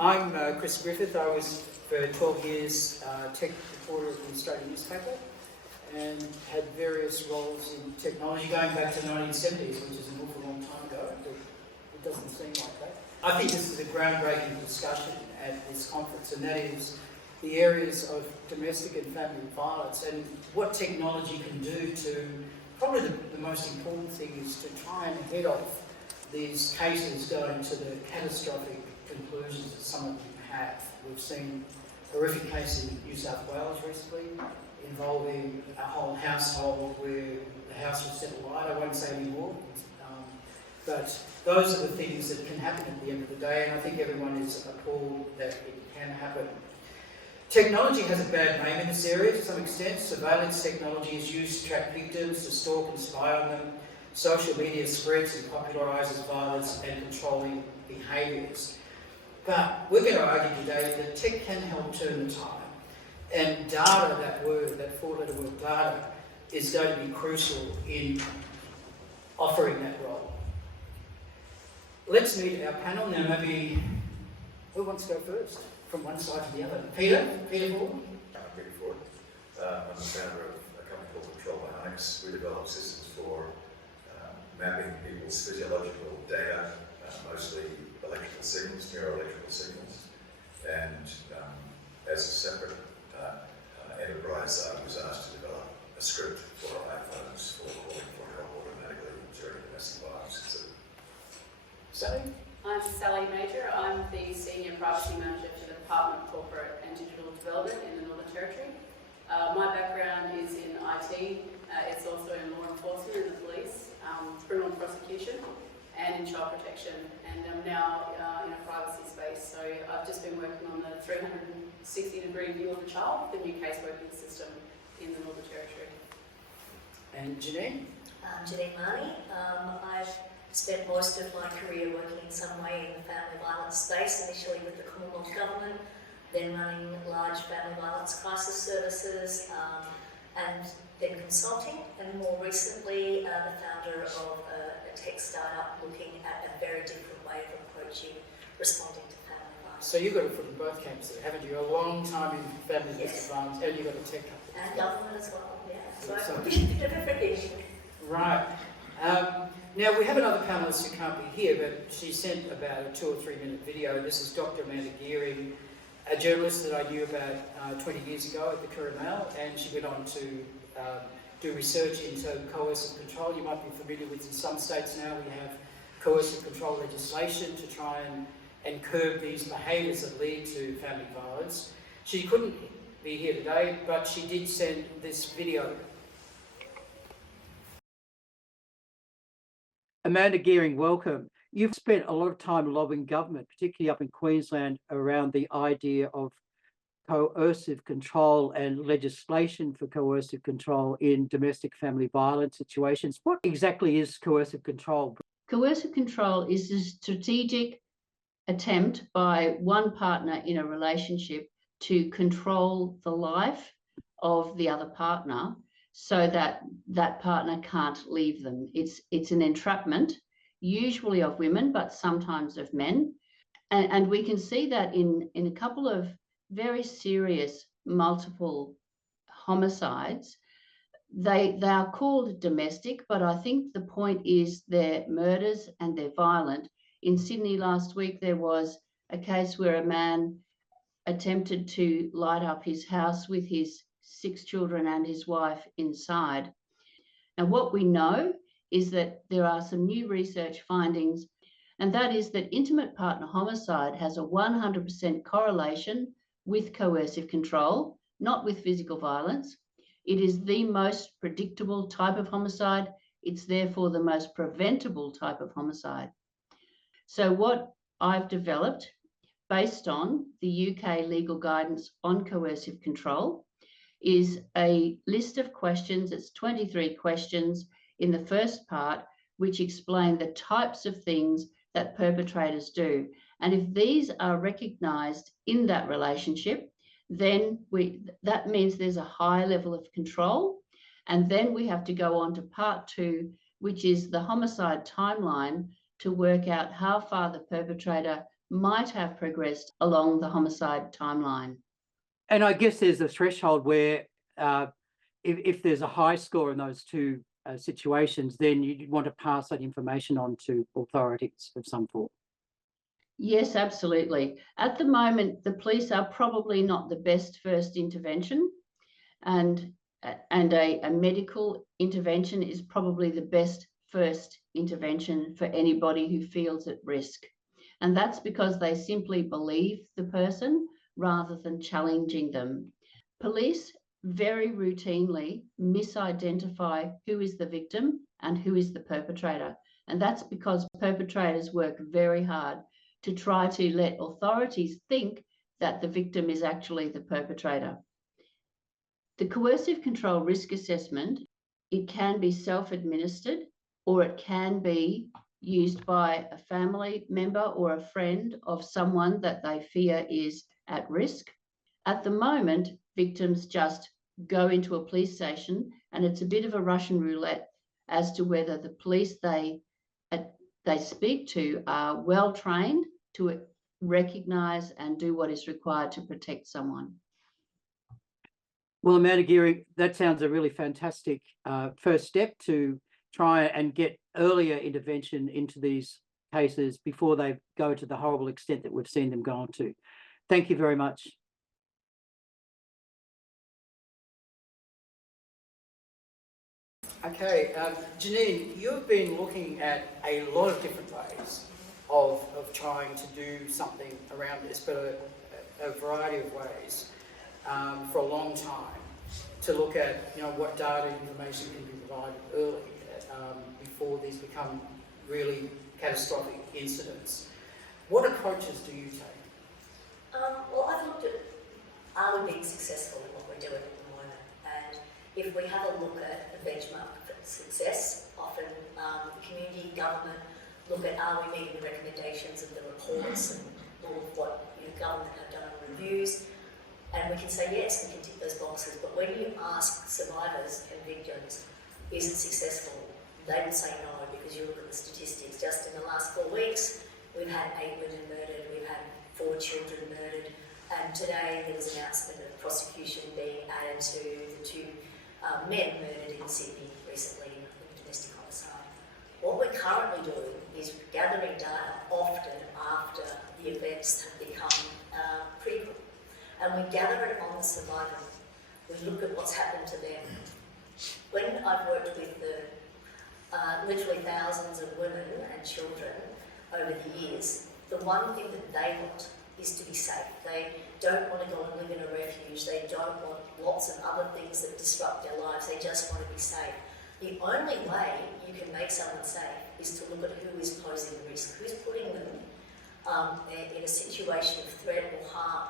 I'm Chris Griffith. I was for 12 years tech reporter at the Australian newspaper and had various roles in technology going back to the 1970s, which is an awful long time ago, but it doesn't seem like that. I think this is a groundbreaking discussion at this conference, and that is the areas of domestic and family violence and what technology can do to, probably the most important thing is to try and head off these cases going to the catastrophic conclusions that some of them have. We've seen a horrific case in New South Wales recently involving a whole household where the house was set alight. I won't say any more, but those are the things that can happen at the end of the day, and I think everyone is appalled that it can happen. Technology has a bad name in this area to some extent. Surveillance technology is used to track victims, to stalk and spy on them. Social media spreads and popularises violence and controlling behaviours. But we're going to argue today that tech can help turn the tide. And data, that word, that four-letter word data, is going to be crucial in offering that role. Let's meet our panel. Now maybe, who wants to go first? From one side to the other. Peter Ford? I'm Peter Ford. I'm the founder of a company called Control Bionics. We develop systems for mapping people's physiological data, mostly electrical signals, neuroelectrical signals. And as a separate enterprise, I was asked to develop a script for iPhones for calling for help automatically during domestic violence. Sally? I'm Sally Major. I'm the Senior Privacy Manager for the Department of Corporate and Digital Development in the Northern Territory. My background is in IT. It's also in law enforcement and the police, criminal prosecution, and in child protection. And I'm now in a privacy space. So I've just been working on the 360-degree view of the child, the new case working system in the Northern Territory. And Janine? I'm Janine Mahoney. I've spent most of my career working in some way in the family violence space, initially with the Commonwealth Government, then running large family violence crisis services, and then consulting, and more recently the founder of a tech startup looking at a very different way of approaching responding to family violence. So you've got a foot in both camps there, haven't you? A long time in family violence, and you've got a tech company. And government as well, yeah. So So- a bit of everything. Right. Now we have another panellist who can't be here, but she sent about a 2 or 3 minute video. This is Dr. Amanda Gearing, a journalist that I knew about 20 years ago at the Courier Mail, and she went on to do research into coercive control. You might be familiar with, in some states now we have coercive control legislation to try and curb these behaviours that lead to family violence. She couldn't be here today, but she did send this video. Amanda Gearing, welcome. You've spent a lot of time lobbying government, particularly up in Queensland, around the idea of coercive control and legislation for coercive control in domestic family violence situations. What exactly is coercive control? Coercive control is a strategic attempt by one partner in a relationship to control the life of the other partner so that that partner can't leave them. It's an entrapment, usually of women, but sometimes of men. And we can see that in a couple of very serious multiple homicides. They are called domestic, but I think the point is they're murders and they're violent. In Sydney last week, there was a case where a man attempted to light up his house with his 6 children and his wife inside. And what we know is that there are some new research findings, and that is that intimate partner homicide has a 100% correlation with coercive control, not with physical violence. It is the most predictable type of homicide. It's therefore the most preventable type of homicide. So what I've developed, based on the UK legal guidance on coercive control, is a list of questions. It's 23 questions in the first part, which explain the types of things that perpetrators do. And if these are recognised in that relationship, then that means there's a high level of control. And then we have to go on to part 2, which is the homicide timeline, to work out how far the perpetrator might have progressed along the homicide timeline. And I guess there's a threshold where if there's a high score in those two situations, then you'd want to pass that information on to authorities of some form. Yes, absolutely. At the moment, the police are probably not the best first intervention, and a medical intervention is probably the best first intervention for anybody who feels at risk. And that's because they simply believe the person rather than challenging them. Police very routinely misidentify who is the victim and who is the perpetrator. And that's because perpetrators work very hard to try to let authorities think that the victim is actually the perpetrator. The coercive control risk assessment, it can be self-administered, or it can be used by a family member or a friend of someone that they fear is at risk. At the moment, victims just go into a police station, and it's a bit of a Russian roulette as to whether the police they speak to are well trained to recognise and do what is required to protect someone. Well, Amanda Geary, that sounds a really fantastic first step to try and get earlier intervention into these cases before they go to the horrible extent that we've seen them go on to. Thank you very much. Okay, Janine, you've been looking at a lot of different ways of trying to do something around this, but a variety of ways for a long time to look at, what data and information can be provided early before these become really catastrophic incidents. What approaches do you take? Well, I've looked at, are we being successful in what we're doing at the moment? And if we have a look at the benchmark for success, often the community, government look at, are we meeting the recommendations of the reports and all of what government have done on reviews? And we can say, yes, we can tick those boxes. But when you ask survivors and victims, is it successful? They would say no, because you look at the statistics. Just in the last 4 weeks, we've had 8 women murdered, we've had 4 children murdered, and today there was an announcement of prosecution being added to the 2 men murdered in Sydney recently in domestic homicide. What we're currently doing is gathering data often after the events have become critical. And we gather it on the survivor. We look at what's happened to them. When I've worked with the literally thousands of women and children over the years, the one thing that they want is to be safe. They don't want to go and live in a refuge. They don't want lots of other things that disrupt their lives. They just want to be safe. The only way you can make someone safe is to look at who is posing the risk, who's putting them in a situation of threat or harm.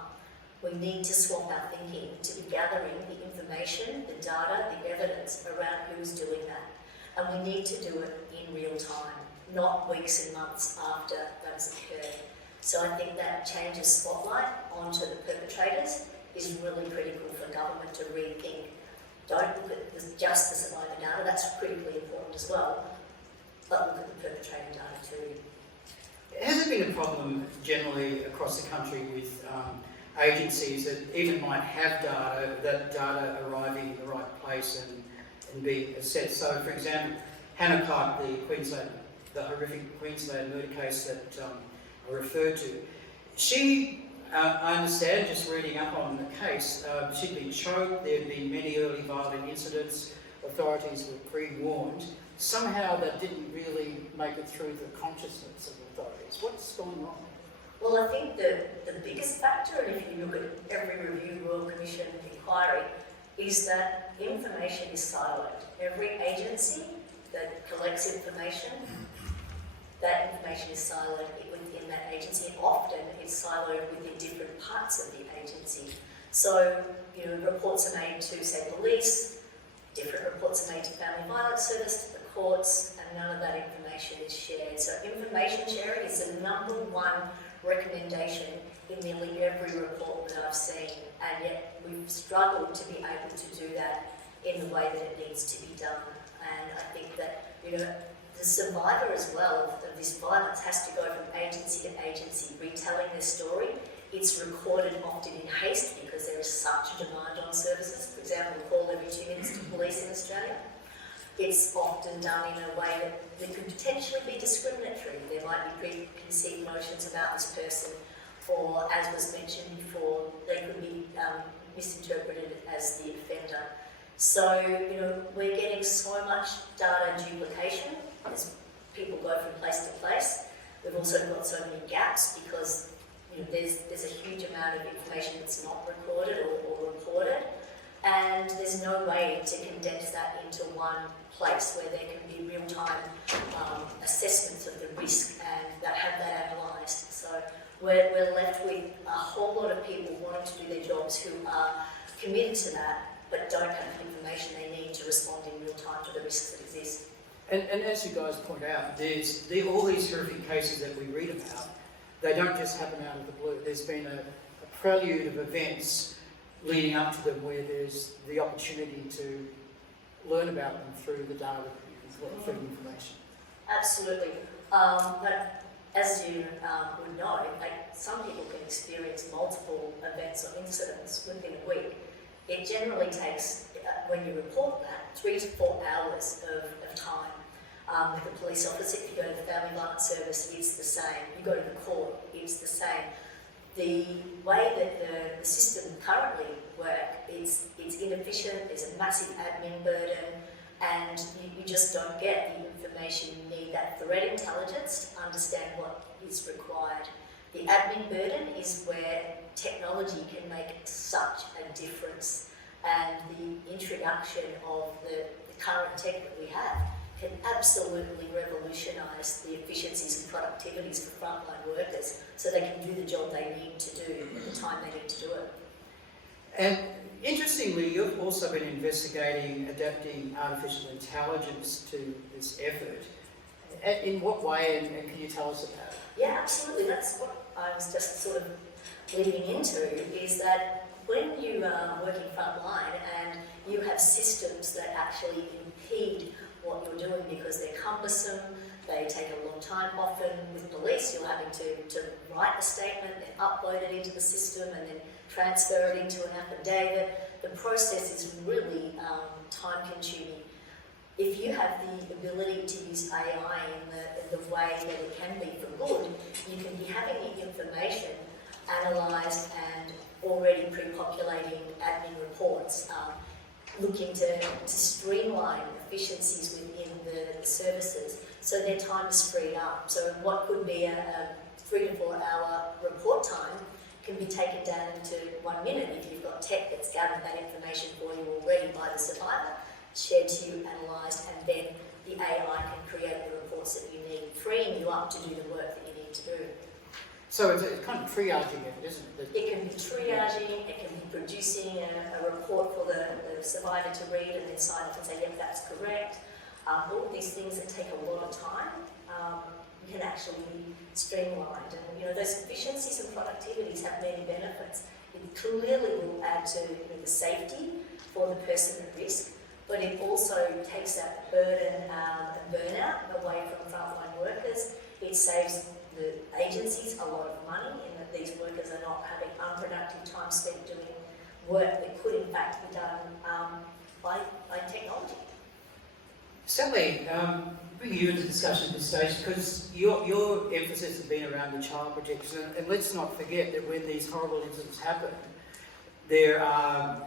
We need to swap our thinking to be gathering the information, the data, the evidence around who's doing that. And we need to do it in real time, not weeks and months after that has occurred. So I think that changes spotlight onto the perpetrators is really critical for government to rethink. Don't look at just the survivor data, that's critically important as well, but look at the perpetrator data too. Has there been a problem generally across the country with agencies that even might have data, that data arriving in the right place and being assessed? So, for example, Hannah Clarke, the horrific Queensland murder case that I referred to, she, I understand, just reading up on the case, she'd been choked, there had been many early violent incidents, authorities were pre-warned. Somehow that didn't really make it through the consciousness of authorities. What's going on? Well, I think the biggest factor, and if you look at every review, Royal Commission inquiry, is that information is siloed. Every agency that collects information, that information is siloed within that agency. Often it's siloed within different parts of the agency. So, reports are made to, say, police, different reports are made to Family Violence Service, to the courts, and none of that information is shared. So information sharing is the #1 recommendation in nearly every report that I've seen, and yet we've struggled to be able to do that in the way that it needs to be done. And I think that, the the survivor as well of this violence has to go from agency to agency, retelling their story. It's recorded often in haste because there is such a demand on services. For example, a call every 2 minutes to police in Australia. It's often done in a way that could potentially be discriminatory. There might be preconceived notions about this person, or as was mentioned before, they could be misinterpreted as the offender. So, we're getting so much data duplication as people go from place to place. We've also got so many gaps because there's a huge amount of information that's not recorded or reported, and there's no way to condense that into one place where there can be real-time assessments of the risk and have that analysed. So we're left with a whole lot of people wanting to do their jobs who are committed to that but don't have the information they need to respond in real time to the risks that exist. And as you guys point out, there's all these horrific cases that we read about. They don't just happen out of the blue. There's been a prelude of events leading up to them where there's the opportunity to learn about them through the data that you can collect, through the information. Absolutely. But as you would know, some people can experience multiple events or incidents within a week. It generally takes, when you report that, 3 to 4 hours of time. With a police officer, if you go to the Family Violence Service, it's the same. You go to the court, it's the same. The way that the system currently works, it's inefficient, there's a massive admin burden, and you just don't get the information you need, that threat intelligence to understand what is required. The admin burden is where technology can make such a difference, and the introduction of the current tech that we have can absolutely revolutionise the efficiencies and productivities for frontline workers so they can do the job they need to do at the time they need to do it. And interestingly, you've also been investigating adapting artificial intelligence to this effort. In what way, and can you tell us about it? Yeah, absolutely. That's what I was just sort of leading into, is that when you are working frontline and you have systems that actually impede what you're doing because they're cumbersome, they take a long time. Often with police, you're having to write a statement, then upload it into the system, and then transfer it into an affidavit. The process is really time-consuming. If you have the ability to use AI in the way that it can be for good, you can be having the information analysed and already pre-populating admin reports, looking to streamline efficiencies within the services so their time is freed up. So what could be a 3 to 4 hour report time can be taken down into 1 minute if you've got tech that's gathered that information for you already by the survivor, shared to you, analysed, and then the AI can create the reports that you need, freeing you up to do the work that you need to do. So it's kind of triaging it, isn't it? It can be triaging, it can be producing a report for the survivor to read and then sign off and say, yep, that's correct. All of these things that take a lot of time can actually be streamlined. And those efficiencies and productivities have many benefits. It clearly will add to the safety for the person at risk, but it also takes that burden and burnout away from frontline workers. It saves the agencies a lot of money in that these workers are not having unproductive time spent doing work that could in fact be done by technology. Sally, bring you into discussion at this stage because your emphasis has been around the child protection, and let's not forget that when these horrible incidents happen, there are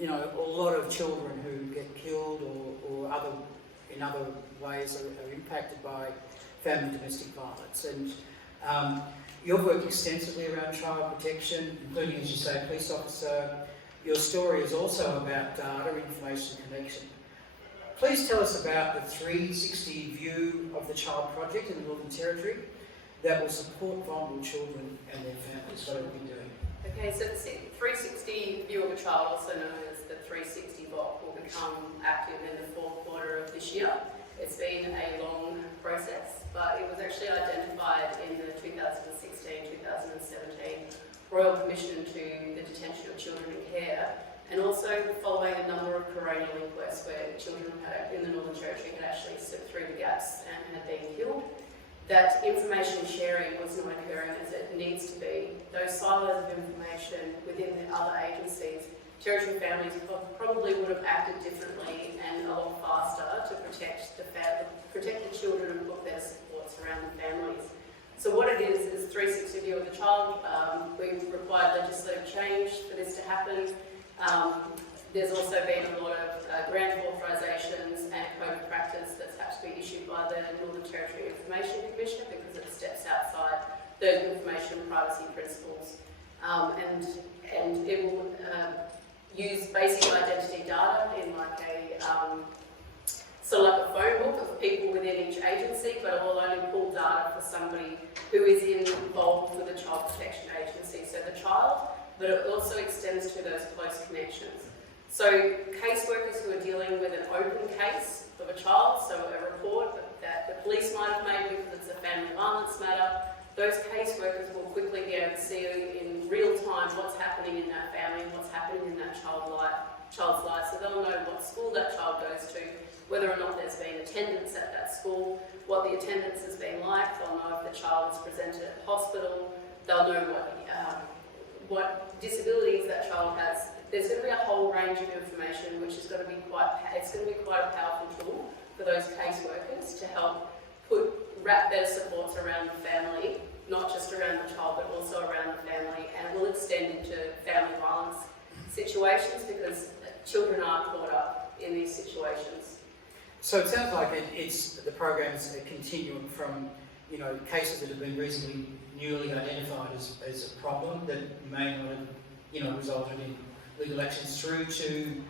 a lot of children who get killed or in other ways are impacted by family domestic violence. And you've worked extensively around child protection, including, as you say, police officer. Your story is also about data, information connection. Please tell us about the 360 view of the Child Project in the Northern Territory that will support vulnerable children and their families. What have we been doing? Okay, so the 360 view of a child, also known as the 360 VOC, will become active in the 4th quarter of this year. It's been a long process, but it was actually identified in the 2016-2017 Royal Commission to the Detention of Children in Care and also following a number of coronial inquests where children in the Northern Territory had actually slipped through the gaps and had been killed, that information sharing was not occurring as it needs to be. Those silos of information within the other agencies, Territory families probably would have acted differently and a lot faster to protect the children and put their supports around the families. So what it is 360 view of the child. We've required legislative change for this to happen. There's also been a lot of grant authorisations and code of practice that's had to be issued by the Northern Territory Information Commission because it steps outside those information privacy principles. And it will use basic identity data in like a phone book of people within each agency, but it will only pull data for somebody who is involved with the child protection agency, so the child, but it also extends to those close connections. So caseworkers who are dealing with an open case of a child, so a report that the police might have made because it's a family violence matter, those caseworkers will quickly be able to see in real time what's happening in that family and what's happening in that child's life. So they'll know what school that child goes to, whether or not there's been attendance at that school, what the attendance has been like. They'll know if the child is presented at the hospital. They'll know what disabilities that child has. There's going to be a whole range of information which is going to be quite a powerful tool for those caseworkers to help wrap their supports around the family, not just around the child, but also around the family, and it will extend into family violence situations because children are caught up in these situations. So it sounds like the program's a continuum from, cases that have been reasonably newly identified as a problem that may not have, resulted in legal actions through to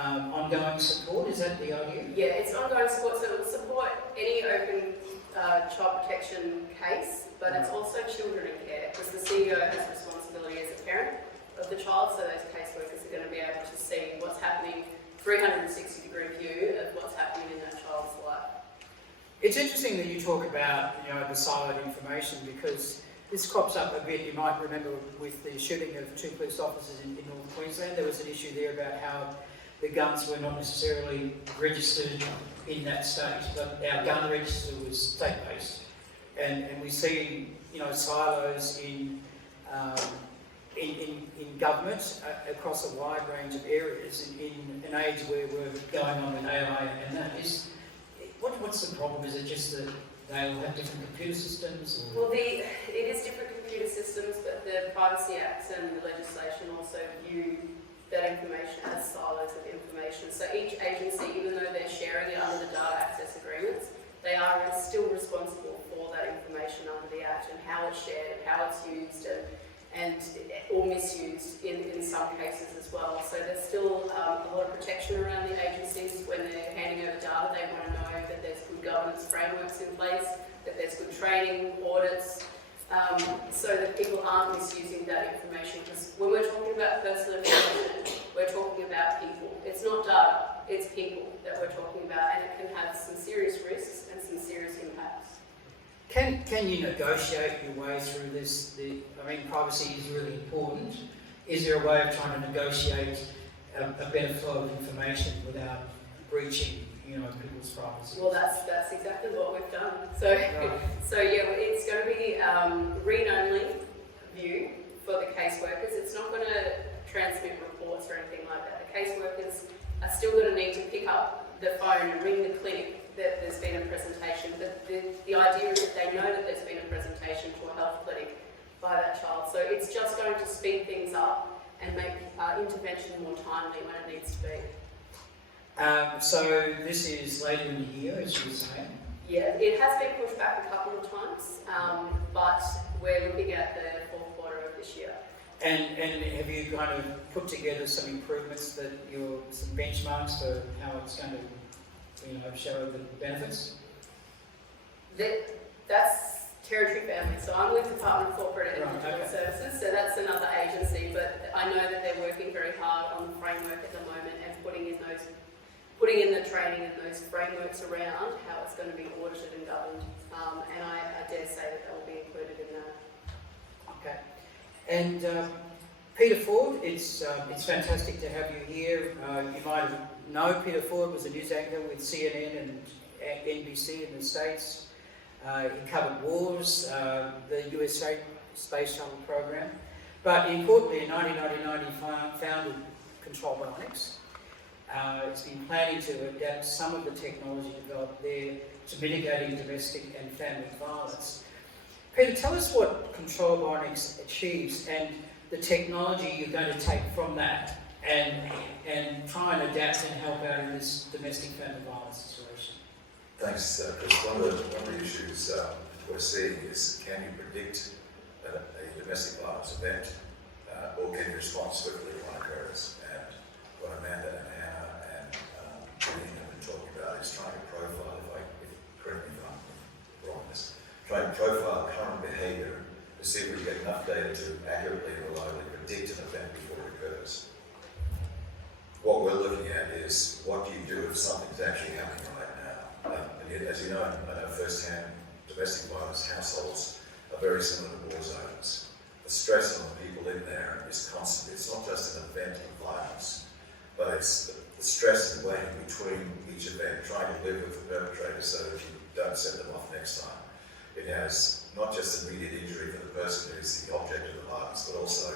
ongoing support. Is that the idea? Yeah, it's ongoing support, so it will support any open child protection case, but it's also children in care, because the CEO has responsibility as a parent of the child, so those caseworkers are going to be able to see what's happening, 360-degree view of what's happening in that child's life. It's interesting that you talk about, the siloed information, because this crops up a bit. You might remember with the shooting of 2 police officers in North Queensland, there was an issue there about how the guns were not necessarily registered in that state, but our gun register was state-based, and we see silos in government across a wide range of areas in an age where we're going on with AI and that. What's the problem? Is it just that they all have different computer systems? Or? Well, it is different computer systems, but the Privacy Act and the legislation also view that information as silos of information. So each agency, even though they're sharing it under the data access agreements, they are still responsible for that information under the Act and how it's shared and how it's used or misused in some cases as well. So there's still a lot of protection around the agencies when they're handing over data. They want to know that there's good governance frameworks in place, that there's good training, audits, so that people aren't misusing that information. Because when we're talking about personal information, we're talking about people. It's not data, it's people that we're talking about, and it can have some serious risks and some serious impacts. Can you negotiate your way through this? Privacy is really important. Is there a way of trying to negotiate a better flow of information without breaching, people's privacy? Well, that's exactly what we've done. So, right. So yeah, it's going to be read-only view for the caseworkers. It's not going to transmit reports or anything like that. The caseworkers are still going to need to pick up the phone and ring the clinic that there's been a presentation, but the idea is that they know that there's been a presentation to a health clinic by that child. So it's just going to speed things up and make intervention more timely when it needs to be. So this is later in the year, as you were saying? Yeah, it has been pushed back a couple of times, but we're looking at the fourth quarter of this year. And have you kind of put together some improvements some benchmarks for how it's going to show the benefits? That's Territory Family. So I'm with the Department of Corporate and Digital Services, so that's another agency, but I know that they're working very hard on the framework at the moment and putting in the training and those frameworks around how it's going to be audited and governed. And I dare say that will be included in that. Okay. And Peter Ford, it's fantastic to have you here. You might know Peter Ford was a news anchor with CNN and NBC in the States. He covered wars, the US Space Shuttle program. But importantly, in 1999, he founded Control Bionics. It's been planning to adapt some of the technology developed there to mitigating domestic and family violence. Peter, tell us what Control Bionics achieves and the technology you're going to take from that and try and adapt and help out in this domestic family violence situation. Thanks, Chris. One of the issues we're seeing is, can you predict a domestic violence event, or can you respond swiftly when it occurs? And what Amanda and Hannah and Janine have been talking about is trying to profile, correct me if I'm wrong, trying to profile current behaviour to see if we can get enough data to accurately and reliably predict an event before it occurs. What we're looking at is, what do you do if something's actually happening right now? And yet, as you know, I know firsthand, domestic violence households are very similar to war zones. The stress on the people in there is constant. It's not just an event of violence, but it's the stress and waiting between each event, trying to live with the perpetrator so that you don't set them off next time. It has not just immediate injury for the person who's the object of the violence, but also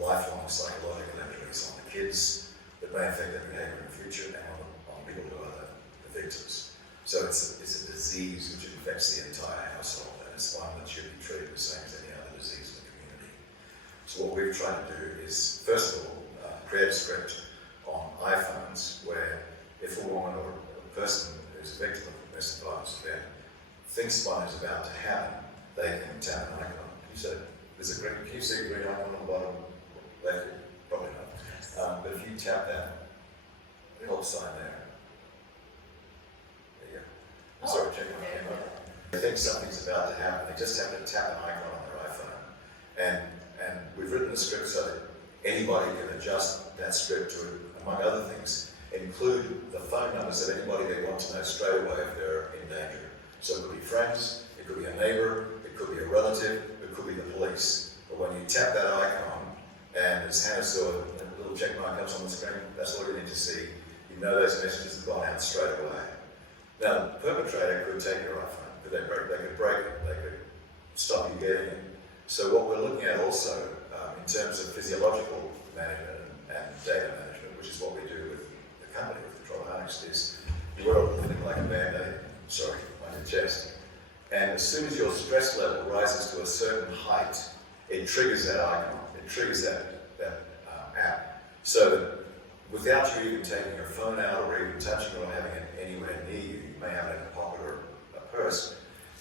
lifelong psychological injuries on the kids that may affect their behaviour in the future and on people who are the victims. So it's a disease which infects the entire household, and it's one that should be treated the same as any other disease in the community. So what we've tried to do is, first of all, create a script on iPhones where if a woman or a person who's a victim of a domestic violence event thinks one is about to happen, they can tap an icon. Can you see a green icon on the bottom left? Probably not. But if you tap that help sign there, there you go. Sorry, check my camera. They think something's about to happen, they just have to tap an icon on their iPhone. And we've written the script so that anybody can adjust that script to, among other things, include the phone numbers of anybody they want to know straight away if they're in danger. So it could be friends, it could be a neighbour, it could be a relative, it could be the police. But when you tap that icon, and as Hannah saw, a little check mark comes on the screen, that's all you need to see. You know those messages have gone out straight away. Now, the perpetrator could take your iPhone, they could break it, they could stop you getting it. So what we're looking at also, in terms of physiological management and data management, which is what we do with the company, with Control Bionics, is you wear a thing like a Band-Aid, on your chest. And as soon as your stress level rises to a certain height, it triggers that icon, it triggers that app. So that without you even taking your phone out or even touching it or having it anywhere near you, you may have it in a pocket or a purse,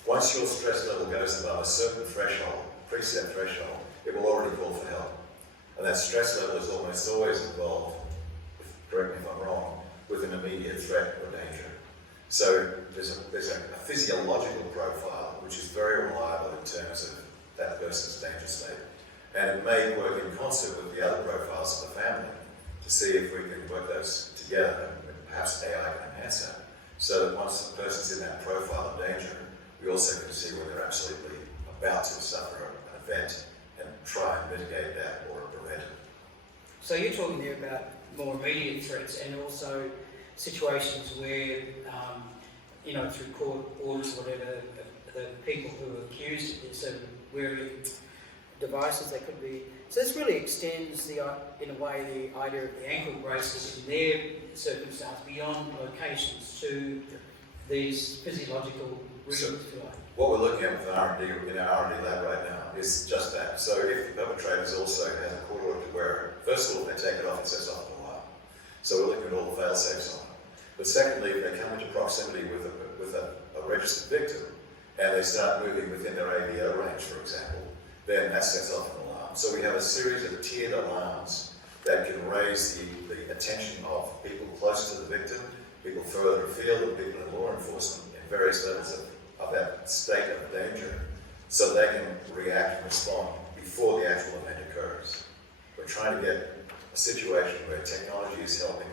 once your stress level goes above a certain threshold, preset threshold, it will already call for help. And that stress level is almost always involved, correct me if I'm wrong, with an immediate threat or danger. So there's a physiological profile which is very reliable in terms of that person's danger state. And it may work in concert with the other profiles of the family to see if we can work those together, and perhaps AI can enhance that. So that once the person's in that profile of danger, we also can see whether they're absolutely about to suffer an event and try and mitigate that or prevent it. So you're talking there about more immediate threats and also situations where, through court orders or whatever, the people who are accused of this are wearing devices that could be. So this really extends, in a way, the idea of the ankle bracelets in their circumstance beyond locations to these physiological reasons, if you like. What we're looking at with R&D in our R&D lab right now is just that. So if the perpetrators also have a court order to wear it, first of all, if they take it off, it sets off an alarm. So we're looking at all the fail-safes on it. But secondly, if they come into proximity with a registered victim and they start moving within their ABO range, for example, then that sets off an alarm. So we have a series of tiered alarms that can raise the attention of people close to the victim, people further afield, and people in law enforcement in various levels of that state of danger, so they can react and respond before the actual event occurs. We're trying to get a situation where technology is helping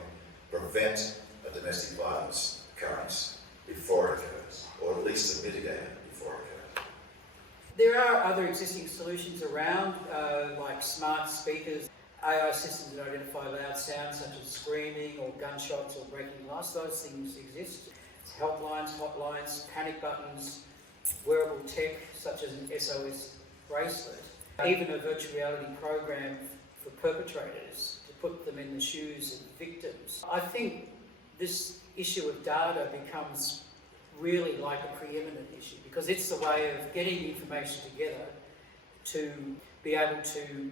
prevent a domestic violence occurrence before it occurs, or at least to mitigate it before it occurs. There are other existing solutions around, like smart speakers. AI systems that identify loud sounds such as screaming or gunshots or breaking glass. Those things exist. Helplines, hotlines, panic buttons, wearable tech such as an SOS bracelet, even a virtual reality program for perpetrators to put them in the shoes of victims. I think this issue of data becomes really like a preeminent issue because it's the way of getting information together to be able to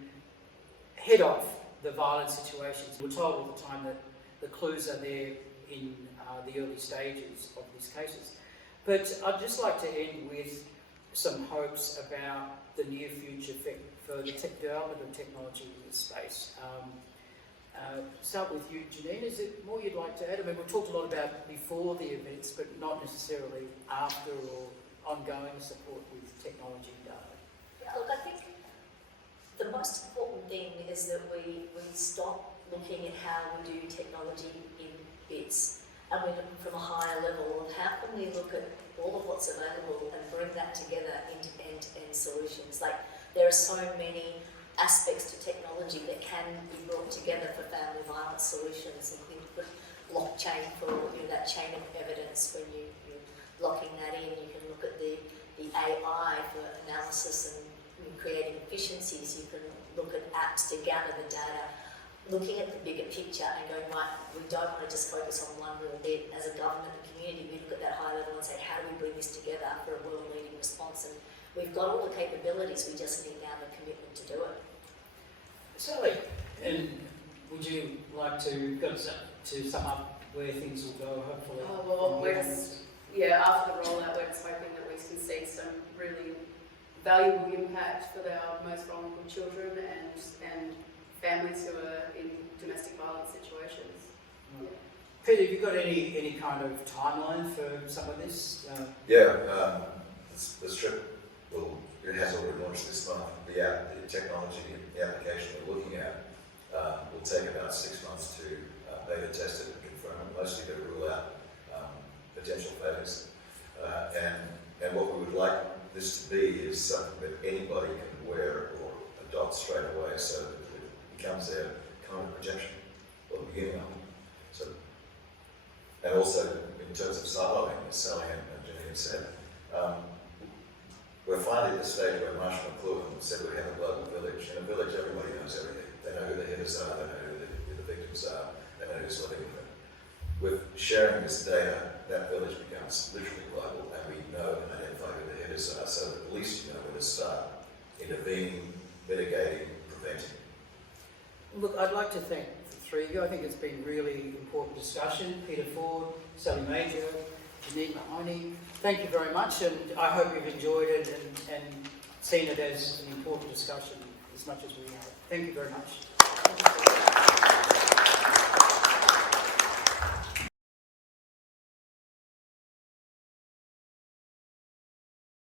head off the violent situations. We're told all the time that the clues are there in the early stages of these cases. But I'd just like to end with some hopes about the near future for the development of technology in this space. Start with you, Janine. Is there more you'd like to add? I mean, we've talked a lot about before the events, but not necessarily after or ongoing support with technology and data. Yeah, look, I think the most important thing is that we stop looking at how we do technology in bits and we look from a higher level of how can we look at all of what's available and bring that together into end-to-end solutions. Like, there are so many aspects to technology that can be brought together for family violence solutions, and things like blockchain for that chain of evidence. When you're locking that in, you can look at the AI for analysis and creating efficiencies. You can look at apps to gather the data, looking at the bigger picture and going, right, we don't want to just focus on one little bit. As a government and community, we look at that high level and say, how do we bring this together for a world-leading response? And we've got all the capabilities, we just need now the commitment to do it. Sally, and would you like to sum up where things will go, hopefully? Oh, well, after the rollout, we're just hoping that we can see some really valuable impact for our most vulnerable children and families who are in domestic violence situations. Right. Peter, have you got any kind of timeline for some of this? This trip it has already launched this month. The technology, the application we're looking at will take about 6 months to beta test it and confirm it, mostly to rule out potential failures. And what we would like this to be is something that anybody can wear or adopt straight away, so that it becomes their kind of projection or the beginning of it. So, and also in terms of siloing, as Sally and Janine said, we're finally at the stage where Marshall McLuhan said we have a global village. In a village, everybody knows everything. They know who the headers are, they know who the victims are, they know who's living with them. With sharing this data, that village becomes literally global, and we know and identify who the headers are, so at least you know where to start intervening, mitigating, preventing. Look, I'd like to thank the three of you. I think it's been really important discussion. Peter Ford, Sally Major, Janine Mahoney, thank you very much, and I hope you've enjoyed it and seen it as an important discussion as much as we have. Thank you very much.